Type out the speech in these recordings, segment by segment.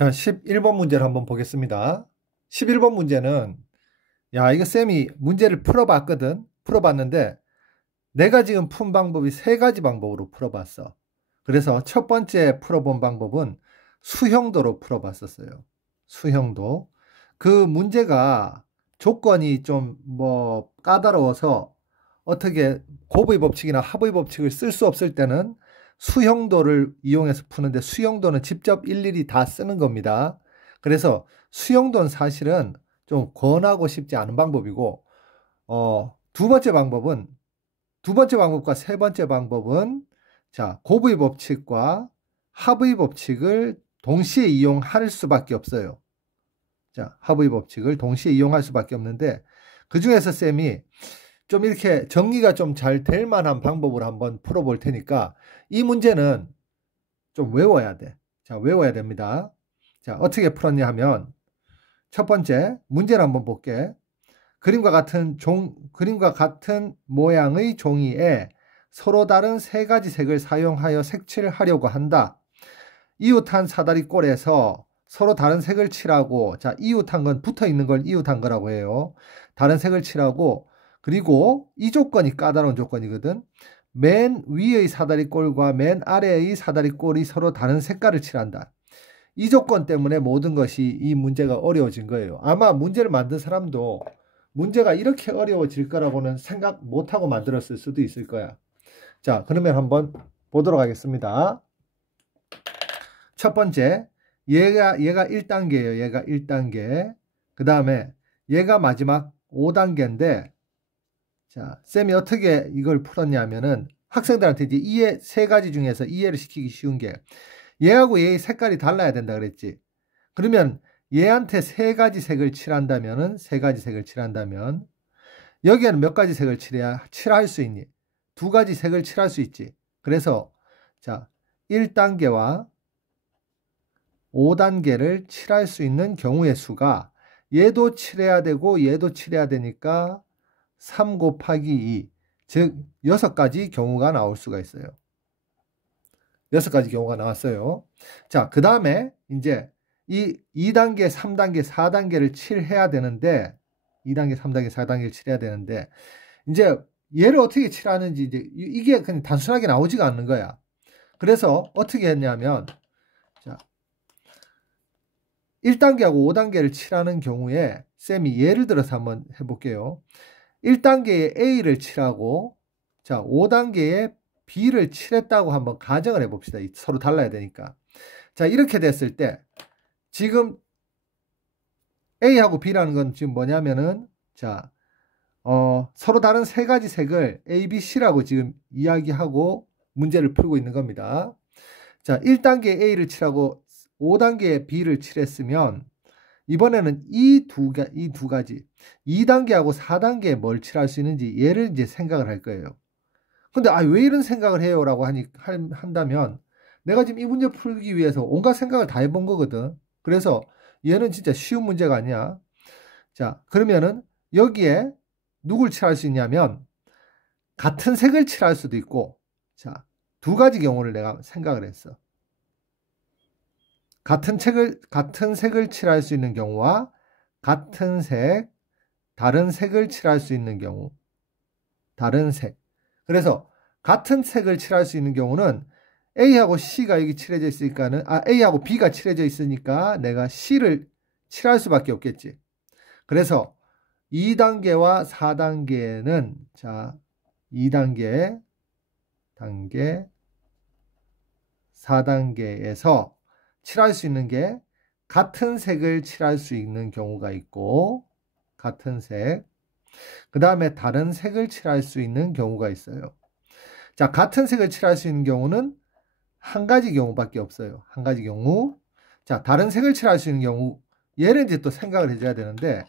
자, 11번 문제를 한번 보겠습니다. 11번 문제는, 이거 쌤이 문제를 풀어봤거든. 풀어봤는데, 내가 지금 푼 방법이 세 가지 방법으로 풀어봤어. 그래서 첫 번째 풀어본 방법은 수형도로 풀어봤었어요. 수형도. 그 문제가 조건이 좀 까다로워서 어떻게 곱의 법칙이나 합의 법칙을 쓸 수 없을 때는 수형도를 이용해서 푸는데, 수형도는 직접 일일이 다 쓰는 겁니다. 그래서 수형도는 사실은 좀 권하고 싶지 않은 방법이고, 두 번째 방법과 세 번째 방법은, 자, 곱의 법칙과 합의 법칙을 동시에 이용할 수밖에 없어요. 자, 합의 법칙을 동시에 이용할 수밖에 없는데, 그 중에서 쌤이 좀 이렇게 정리가 좀 잘 될 만한 방법으로 한번 풀어볼 테니까, 이 문제는 좀 외워야 돼. 자, 외워야 됩니다. 자, 어떻게 풀었냐 하면, 첫 번째 문제를 한번 볼게. 그림과 같은 모양의 종이에 서로 다른 세 가지 색을 사용하여 색칠을 하려고 한다. 이웃한 사다리꼴에서 서로 다른 색을 칠하고, 자, 이웃한 건 붙어 있는 걸 이웃한 거라고 해요. 다른 색을 칠하고, 그리고 이 조건이 까다로운 조건이거든. 맨 위의 사다리꼴과 맨 아래의 사다리꼴이 서로 다른 색깔을 칠한다. 이 조건 때문에 모든 것이 이 문제가 어려워진 거예요. 아마 문제를 만든 사람도 문제가 이렇게 어려워질 거라고는 생각 못하고 만들었을 수도 있을 거야. 자, 그러면 한번 보도록 하겠습니다. 첫 번째, 얘가 1단계예요. 얘가 1단계. 그 다음에 얘가 마지막 5단계인데, 자, 쌤이 어떻게 이걸 풀었냐면은 학생들한테 이제 이해 세 가지 중에서 이해를 시키기 쉬운 게, 얘하고 얘의 색깔이 달라야 된다 그랬지. 그러면 얘한테 세 가지 색을 칠한다면 여기에는 몇 가지 색을 칠할 수 있니? 두 가지 색을 칠할 수 있지. 그래서 자, 1단계와 5단계를 칠할 수 있는 경우의 수가, 얘도 칠해야 되고 얘도 칠해야 되니까 3 곱하기 2, 즉 6가지 경우가 나올 수가 있어요. 6가지 경우가 나왔어요. 자, 그 다음에 이제 이 2단계, 3단계, 4단계를 칠해야 되는데, 2단계, 3단계, 4단계를 칠해야 되는데, 이제 얘를 어떻게 칠하는지 이게 그냥 단순하게 나오지가 않는 거야. 그래서 어떻게 했냐면, 자, 1단계하고 5단계를 칠하는 경우에 쌤이 예를 들어서 한번 해볼게요. 1단계에 A를 칠하고, 자, 5단계에 B를 칠했다고 한번 가정을 해봅시다. 서로 달라야 되니까. 자, 이렇게 됐을 때 지금 A하고 B라는 건 지금 뭐냐면은, 자, 서로 다른 세 가지 색을 A, B, C라고 지금 이야기하고 문제를 풀고 있는 겁니다. 자, 1단계에 A를 칠하고 5단계에 B를 칠했으면, 이번에는 이 두 가지 2단계하고 4단계에 뭘 칠할 수 있는지 얘를 이제 생각을 할 거예요. 근데 왜 이런 생각을 해요? 라고 한다면, 내가 지금 이 문제 풀기 위해서 온갖 생각을 다 해본 거거든. 그래서 얘는 진짜 쉬운 문제가 아니야. 자, 그러면은 여기에 누굴 칠할 수 있냐면, 같은 색을 칠할 수도 있고, 자, 두 가지 경우를 내가 생각을 했어. 같은 색을 칠할 수 있는 경우와 같은 색, 다른 색을 칠할 수 있는 경우. 다른 색. 그래서 같은 색을 칠할 수 있는 경우는 A하고 C가 여기 칠해져 있으니까는, A하고 B가 칠해져 있으니까 내가 C를 칠할 수밖에 없겠지. 그래서 2단계와 4단계는, 자, 2단계, 4단계에서 칠할 수 있는 게 같은 색을 칠할 수 있는 경우가 있고, 같은 색. 그 다음에 다른 색을 칠할 수 있는 경우가 있어요. 자, 같은 색을 칠할 수 있는 경우는 한 가지 경우밖에 없어요. 한 가지 경우. 자, 다른 색을 칠할 수 있는 경우, 얘를 이제 또 생각을 해줘야 되는데,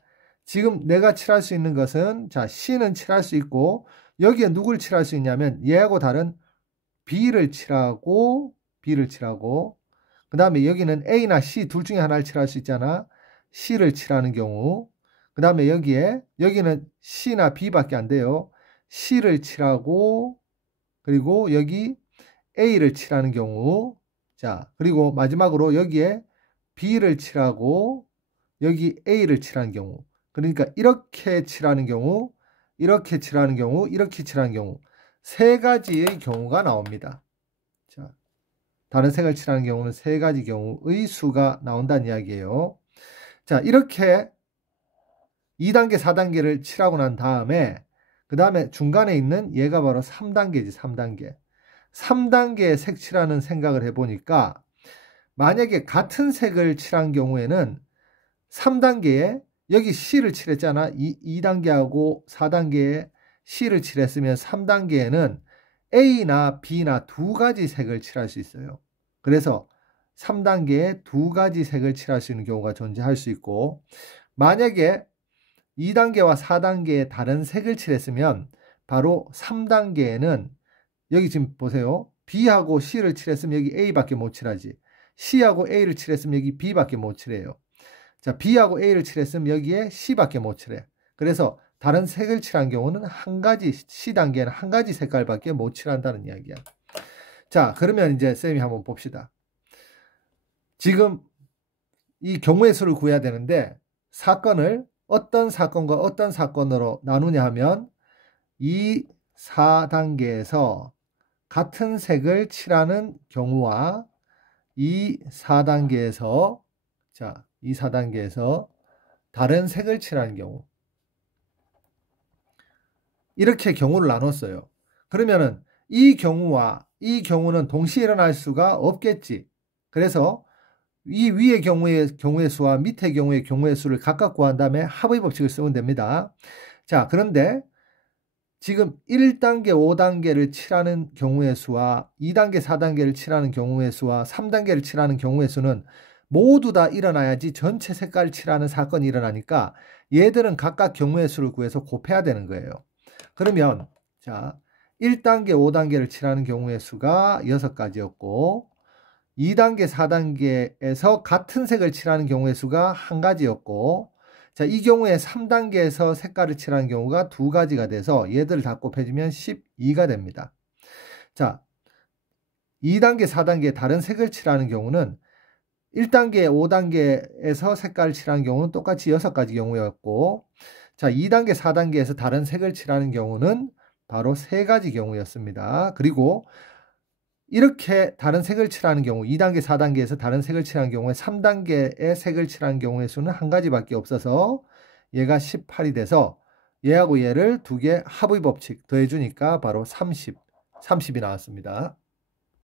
지금 내가 칠할 수 있는 것은, 자, C는 칠할 수 있고, 여기에 누굴 칠할 수 있냐면 얘하고 다른 B를 칠하고, 그 다음에 여기는 A나 C 둘 중에 하나를 칠할 수 있잖아. C를 칠하는 경우. 그 다음에 여기는 C나 B밖에 안 돼요. C를 칠하고, 그리고 여기 A를 칠하는 경우. 자, 그리고 마지막으로 여기에 B를 칠하고 여기 A를 칠하는 경우, 그러니까 이렇게 칠하는 경우, 이렇게 칠하는 경우, 이렇게 칠하는 경우 세 가지의 경우가 나옵니다. 자, 다른 색을 칠하는 경우는 세 가지 경우의 수가 나온다는 이야기예요. 자, 이렇게 2단계, 4단계를 칠하고 난 다음에 그 다음에 중간에 있는 얘가 바로 3단계지, 3단계. 3단계의 색 칠하는 생각을 해보니까 만약에 같은 색을 칠한 경우에는 3단계에 여기 C를 칠했잖아. 2단계하고 4단계에 C를 칠했으면 3단계에는 A나 B나 두 가지 색을 칠할 수 있어요. 그래서 3단계에 두 가지 색을 칠할 수 있는 경우가 존재할 수 있고, 만약에 2단계와 4단계에 다른 색을 칠했으면 바로 3단계에는 여기 지금 보세요. B하고 C를 칠했으면 여기 A밖에 못 칠하지. C하고 A를 칠했으면 여기 B밖에 못 칠해요. 자, B하고 A를 칠했으면 여기에 C밖에 못 칠해. 그래서 다른 색을 칠한 경우는 한 가지, C단계는 한 가지 색깔밖에 못 칠한다는 이야기야. 자, 그러면 이제 쌤이 한번 봅시다. 지금 이 경우의 수를 구해야 되는데 사건을 어떤 사건과 어떤 사건으로 나누냐 하면 이 4단계에서 같은 색을 칠하는 경우와 이 4단계에서 자, 이 4단계에서 다른 색을 칠하는 경우, 이렇게 경우를 나눴어요. 그러면은 이 경우와 이 경우는 동시에 일어날 수가 없겠지. 그래서 이 위의 경우의 수와 밑의 경우의 수를 각각 구한 다음에 합의 법칙을 쓰면 됩니다. 자, 그런데 지금 1단계, 5단계를 칠하는 경우의 수와 2단계, 4단계를 칠하는 경우의 수와 3단계를 칠하는 경우의 수는 모두 다 일어나야지 전체 색깔을 칠하는 사건이 일어나니까 얘들은 각각 경우의 수를 구해서 곱해야 되는 거예요. 그러면 자, 1단계, 5단계를 칠하는 경우의 수가 6가지였고 2단계, 4단계에서 같은 색을 칠하는 경우의 수가 1가지였고 자, 이 경우에 3단계에서 색깔을 칠하는 경우가 2가지가 돼서 얘들을 다 곱해주면 12가 됩니다. 자, 2단계, 4단계 다른 색을 칠하는 경우는 1단계, 5단계에서 색깔을 칠하는 경우는 똑같이 6가지 경우였고 자, 2단계, 4단계에서 다른 색을 칠하는 경우는 바로 3가지 경우였습니다. 그리고 이렇게 다른 색을 칠하는 경우 2단계, 4단계에서 다른 색을 칠하는 경우에 3단계의 색을 칠하는 경우의 수는 1가지밖에 없어서 얘가 18이 돼서 얘하고 얘를 두 개 합의 법칙 더해주니까 바로 30이 나왔습니다.